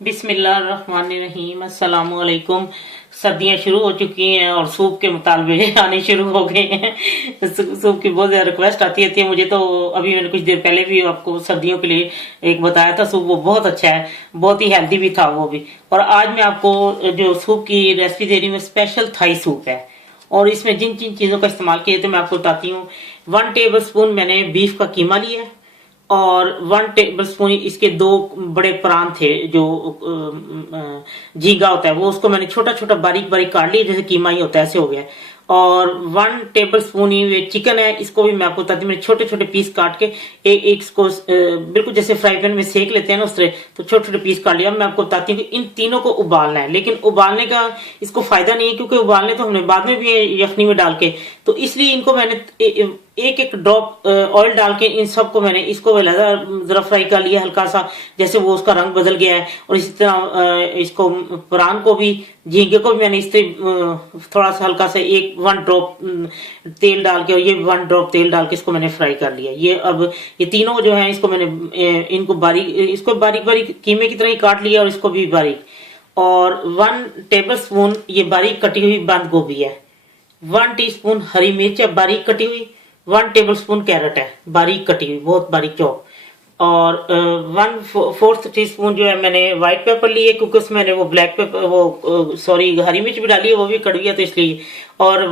बिस्मिल्लाहिर्रहमानिर्रहीम अस्सलाम वालेकुम। सर्दियाँ शुरू हो चुकी हैं और सूप के मुतालबे आने शुरू हो गए हैं। सूप की बहुत ज़्यादा रिक्वेस्ट आती है मुझे। तो अभी मैंने कुछ देर पहले भी आपको सर्दियों के लिए एक बताया था सूप, वो बहुत अच्छा है, बहुत ही हेल्दी भी था वो भी। और आज मैं आपको जो सूप की रेसिपी दे रही हूँ, स्पेशल थाई सूप है। और इसमें जिन जिन चीज़ों का इस्तेमाल किया थे मैं आपको बताती हूँ। 1 टेबल स्पून मैंने बीफ का कीमा लिया है और 1 टेबल स्पून इसके 2 बड़े प्रान थे जो झींगा होता है, वो उसको मैंने छोटा छोटा बारीक बारीक काट लिया, जैसे कीमा ही होता है ऐसे हो गया। और 1 टेबल स्पून ही चिकन है, इसको भी मैं आपको बताती हूँ। मैंने छोटे छोटे पीस काट के एक इसको बिल्कुल जैसे फ्राई पैन में सेक लेते हैं ना उस तरह, तो छोटे छोटे पीस काट लिया। मैं आपको बताती हूँ कि इन तीनों को उबालना है, लेकिन उबालने का इसको फायदा नहीं है क्योंकि उबालने तो हमने बाद में भी यखनी में डाल के, तो इसलिए इनको मैंने एक एक ड्रॉप ऑयल डाल के इन सबको मैंने इसको जरा फ्राई कर लिया हल्का सा, जैसे वो उसका रंग बदल गया है। और इसी तरह इसको प्रान को भी, झींगे को भी मैंने इस तरह थोड़ा सा हल्का सा 1 ड्रॉप तेल डाल के और ये 1 ड्रॉप तेल डाल के इसको मैंने फ्राई कर लिया। ये अब ये तीनों जो है इसको मैंने इनको इसको बारीक बारीक कीमे की तरह ही काट लिया और इसको भी बारीक। और 1 टेबल स्पून ये बारीक कटी हुई बंद गोभी है, 1 टीस्पून हरी मिर्च है बारीक कटी हुई, 1 टेबल स्पून कैरेट है बारीक कटी हुई, बहुत बारीक चॉप। और 1/4 टीस्पून जो है मैंने व्हाइट पेपर लिए, क्योंकि उसमें मैंने वो ब्लैक पेपर वो सॉरी हरी मिर्च भी डाली है, वो भी कड़वी है तो इसलिए। और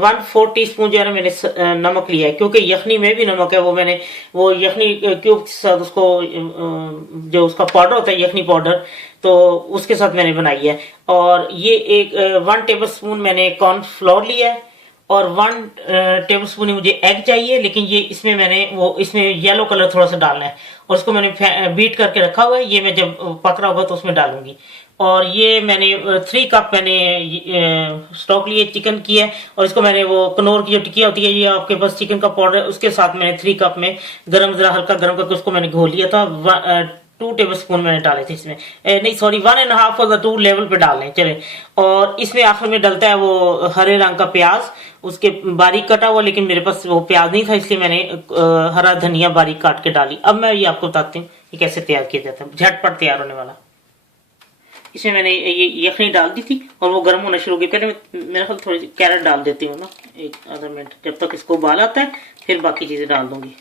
1/4 टीस्पून जो है ना मैंने नमक लिया है, क्योंकि यखनी में भी नमक है, वो मैंने वो यखनी क्यूब के साथ उसको जो उसका पाउडर होता है यखनी पाउडर, तो उसके साथ मैंने बनाई है। और ये 1 टेबल स्पून मैंने कॉर्नफ्लोर लिया है और 1 टेबल स्पून मुझे एग चाहिए, लेकिन ये इसमें मैंने वो इसमें येलो कलर थोड़ा सा डालना है और उसको मैंने बीट करके रखा हुआ है, ये मैं जब पक रहा होगा तो उसमें डालूंगी। और ये मैंने 3 कप मैंने स्टॉक लिए चिकन की है, और इसको मैंने वो कनौर की जो टिक्किया होती है, ये आपके पास चिकन का पाउडर है, उसके साथ मैंने 3 कप में जरा हल्का गर्म करके उसको मैंने घोल लिया था। 2 टेबल स्पून मैंने डाले थे इसमें, नहीं सॉरी 1.5 और 2 लेवल पे डालने चले। और इसमें आखिर में डलता है वो हरे रंग का प्याज, उसके बारीक कटा हुआ, लेकिन मेरे पास वो प्याज नहीं था इसलिए मैंने हरा धनिया बारीक काट के डाली। अब मैं ये आपको बताती हूँ ये कैसे तैयार किया जाता है, झटपट तैयार होने वाला। इसमें मैंने ये यखनी डाल दी थी और वो गर्म होना शुरू हो गई। पहले मेरे ख्याल थोड़ी सी कैरेट डाल देती हूँ ना, 1 आधा मिनट, जब तक इसको उबाल आता है फिर बाकी चीजें डाल दूंगी।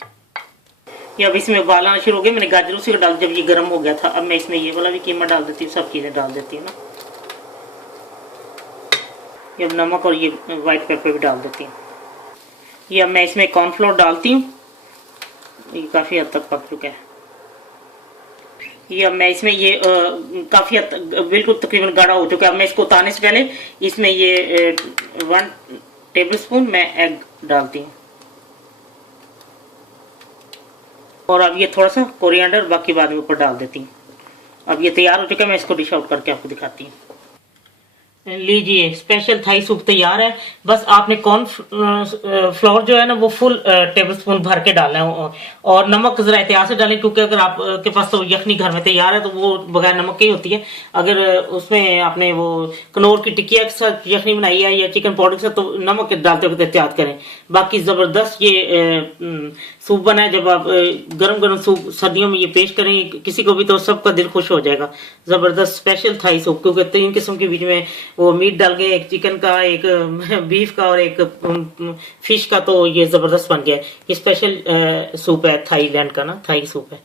ये अब इसमें उबाल आना शुरू हो गया, मैंने गाजर उसी को डाल, जब ये गर्म हो गया था। अब मैं इसमें ये वाला भी कीमा डाल देती हूँ, सब चीजें डाल देती हूँ ना। ये अब नमक और ये व्हाइट पेपर भी डाल देती हूँ। ये अब मैं इसमें कॉर्नफ्लोर डालती हूँ, ये काफ़ी हद तक पक चुका है। ये अब मैं इसमें ये काफ़ी हद तक बिल्कुल तकरीबन गाढ़ा हो चुका है। अब मैं इसको उतारने से पहले इसमें ये 1 टेबल स्पून मैं एग डालती हूँ। और अब ये थोड़ा सा कोरिएंडर बाकी बाद में ऊपर डाल देती हूँ। अब ये तैयार हो चुका है, मैं इसको डिश आउट करके आपको दिखाती हूँ। लीजिए स्पेशल थाई सूप तैयार है। बस आपने कॉर्न फ्लोर जो है ना वो फुल टेबल स्पून भर के डालना है, और नमक जरा एहतियात से डालें, क्योंकि अगर आपके पास तो यखनी घर में तैयार है तो वो बगैर नमक की होती है। अगर उसमें आपने वो कनौर की टिक्किया के साथ यखनी बनाई है या चिकन पाउडर के साथ, तो नमक डालते वक्त एहतियात करें। बाकी जबरदस्त ये सूप बना है। जब आप गरम गरम सूप सर्दियों में ये पेश करेंगे किसी को भी तो सबका दिल खुश हो जाएगा। जबरदस्त स्पेशल थाई सूप, क्योंकि 3 किस्म के बीच में वो मीट डाल गए, एक चिकन का, एक बीफ का और एक फिश का, तो ये जबरदस्त बन गया है। ये स्पेशल सूप है थाईलैंड का ना, थाई सूप है।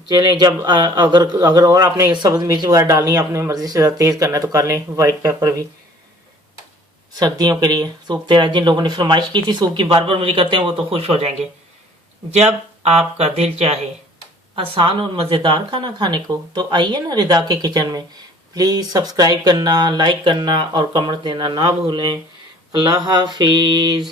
चलें, जब अगर और आपने सब्ज मिर्च वगैरह डालनी है अपने मर्जी से तेज करना है तो कर लें, व्हाइट पेपर भी सर्दियों के लिए। सूप तेरा जिन लोगों ने फरमाइश की थी सूप की बार बार मुझे करते हैं, वो तो खुश हो जाएंगे। जब आपका दिल चाहे आसान और मज़ेदार खाना खाने को, तो आइए ना रिदा के किचन में। प्लीज़ सब्सक्राइब करना, लाइक करना और कमेंट देना ना भूलें। अल्लाह हाफिज़।